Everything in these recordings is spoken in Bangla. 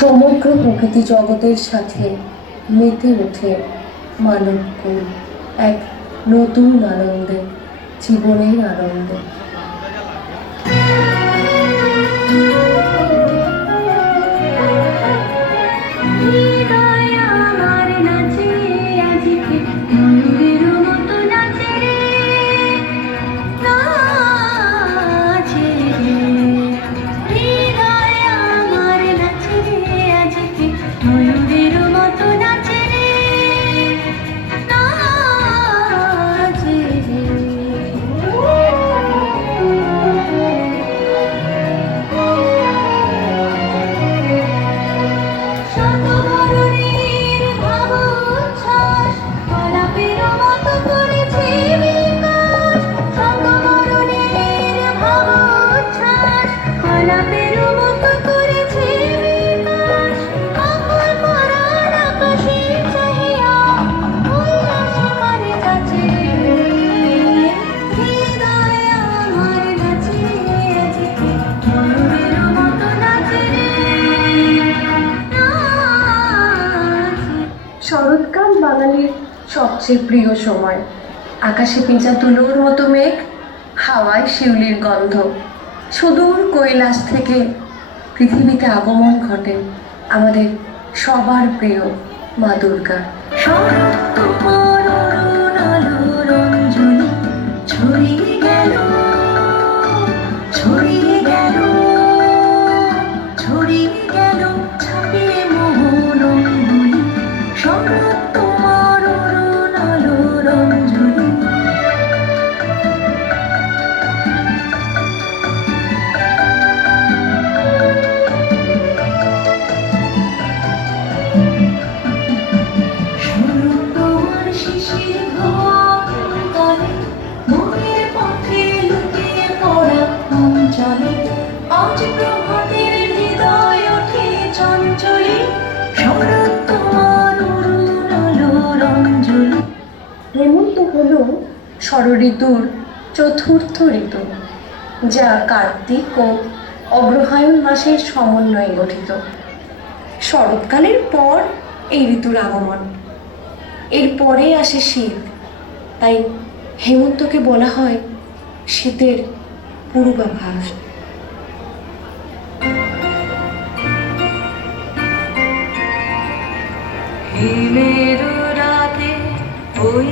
সমগ্র প্রকৃতি জগতের সাথে মেতে ওঠে মানবকুল এক নতুন আনন্দে, জীবনের আনন্দে। শরৎকাল বাঙালির সবচেয়ে প্রিয় সময়। আকাশে পেঁচা তুলোর মতো মেঘ, হাওয়ায় শিউলির গন্ধ। সুদূর কৈলাস থেকে পৃথিবীতে আগমন ঘটে আমাদের সবার প্রিয় মা দুর্গা। ছড়িয়ে গেল, ছড়িয়ে গেল, ছড়িয়ে গেল ছাপিয়ে মোহন অঙ্গুলি। শরৎ তোমার অরুণ আলোর অঞ্জলি। শরৎ তোমার শিশির ধোঁয়ায় মনের পথে লুকিয়ে পড়া অঞ্চলে। আজ প্রভাতের হৃদয় ওঠে চঞ্চলে। শরৎ তোমার অরুণ আলোর অঞ্জলি। হেমন্ত হলো ষড়ঋতুর চতুর্থ ঋতু, যা কার্তিক ও অগ্রহায়ণ মাসের সমন্বয়ে গঠিত। শরৎকালের পর এই ঋতুর আগমন, এরপরে আসে শীত। তাই হেমন্তকে বলা হয় শীতের পূর্বাভাস। হিমের রাতে ওই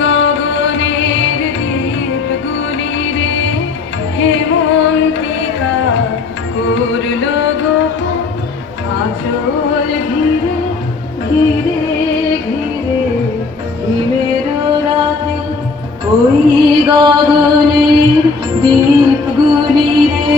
গগনের দ্বীপগুলি রে হেমন্তিকা করল গোপন আঁচল ঘিরে ঘিরে ঘিরে। হিমের রাতে ওই গগনের দ্বীপগুলি রে।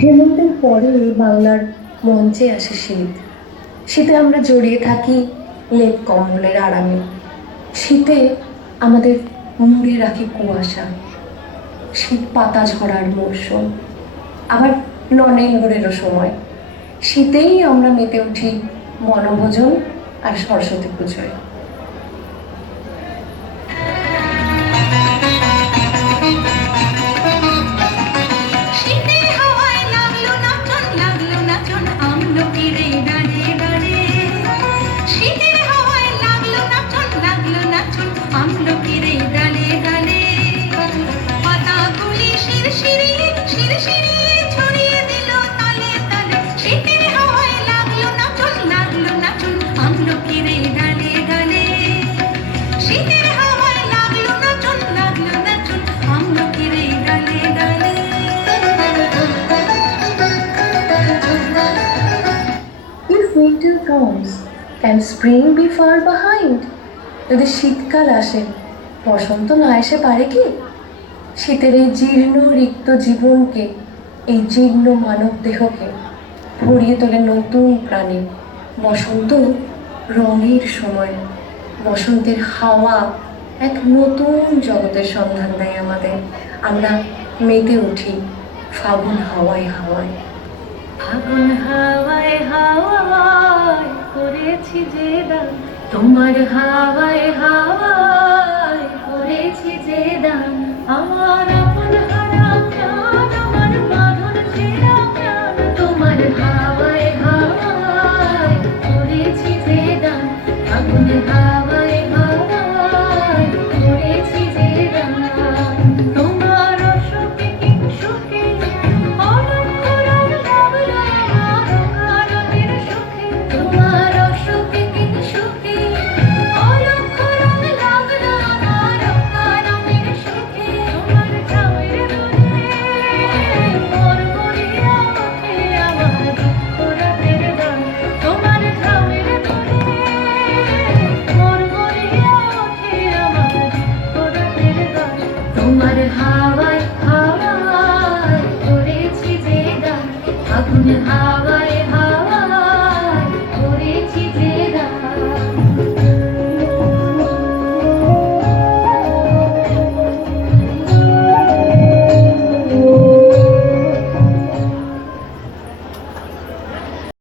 হেমন্তের পরে বাংলার মঞ্চে আসে শীত। শীতে আমরা জড়িয়ে থাকি লেপ কম্বলের আরামে। শীতে আমাদের মুড়ে রাখে কুয়াশা। শীত পাতা ঝরার মরশুম, আবার ননেঙ্গরেরও সময়। শীতেই আমরা মেতে উঠি বনভোজন আর সরস্বতী পুজোয়। Winter comes, can spring be far behind? যদি শীতকাল আসে, বসন্ত না এসে পারে কি? শীতের এই জীর্ণ রিক্ত জীবনকে, এই জীর্ণ মানব দেহকে ভরিয়ে তোলে নতুন প্রাণে। বসন্ত রঙের সময়, বসন্তের হাওয়া এক নতুন জগতের সন্ধান দেয় আমাদের। আমরা মেতে উঠি ফাগুন হাওয়ায় হাওয়ায়। ফাগুন হাওয়ায় হাওয়ায় করেছি যে দান, তোমার হাওয়ায় হাওয়ায় করেছি যে দান। আমার আপন হারা প্রাণ, আমার বাঁধন ছেঁড়া প্রাণ, তোমার হাওয়ায় হাওয়ায় করেছি যে দান। ফাগুন হাওয়ায় হাওয়ায় করেছি যে দান। তোমার সুখে কি সুখে অলক্ষ রং লাগলো আমার কারণের সুখে, তোমার সুখে কি সুখে অলক্ষ রং লাগলো আমার কারণের সুখে। তোমার ঝাউয়ের দোলে মোর গড়িয়া ওঠে আমার দুঃখ রাতের গান, তোমার ঝাউয়ের দোলে মোর গড়িয়া ওঠে আমার দুঃখ রাতের গান। তোমার হাওয়ায় হাওয়ায় করেছি যে গান, ফাগুন হাওয়ায়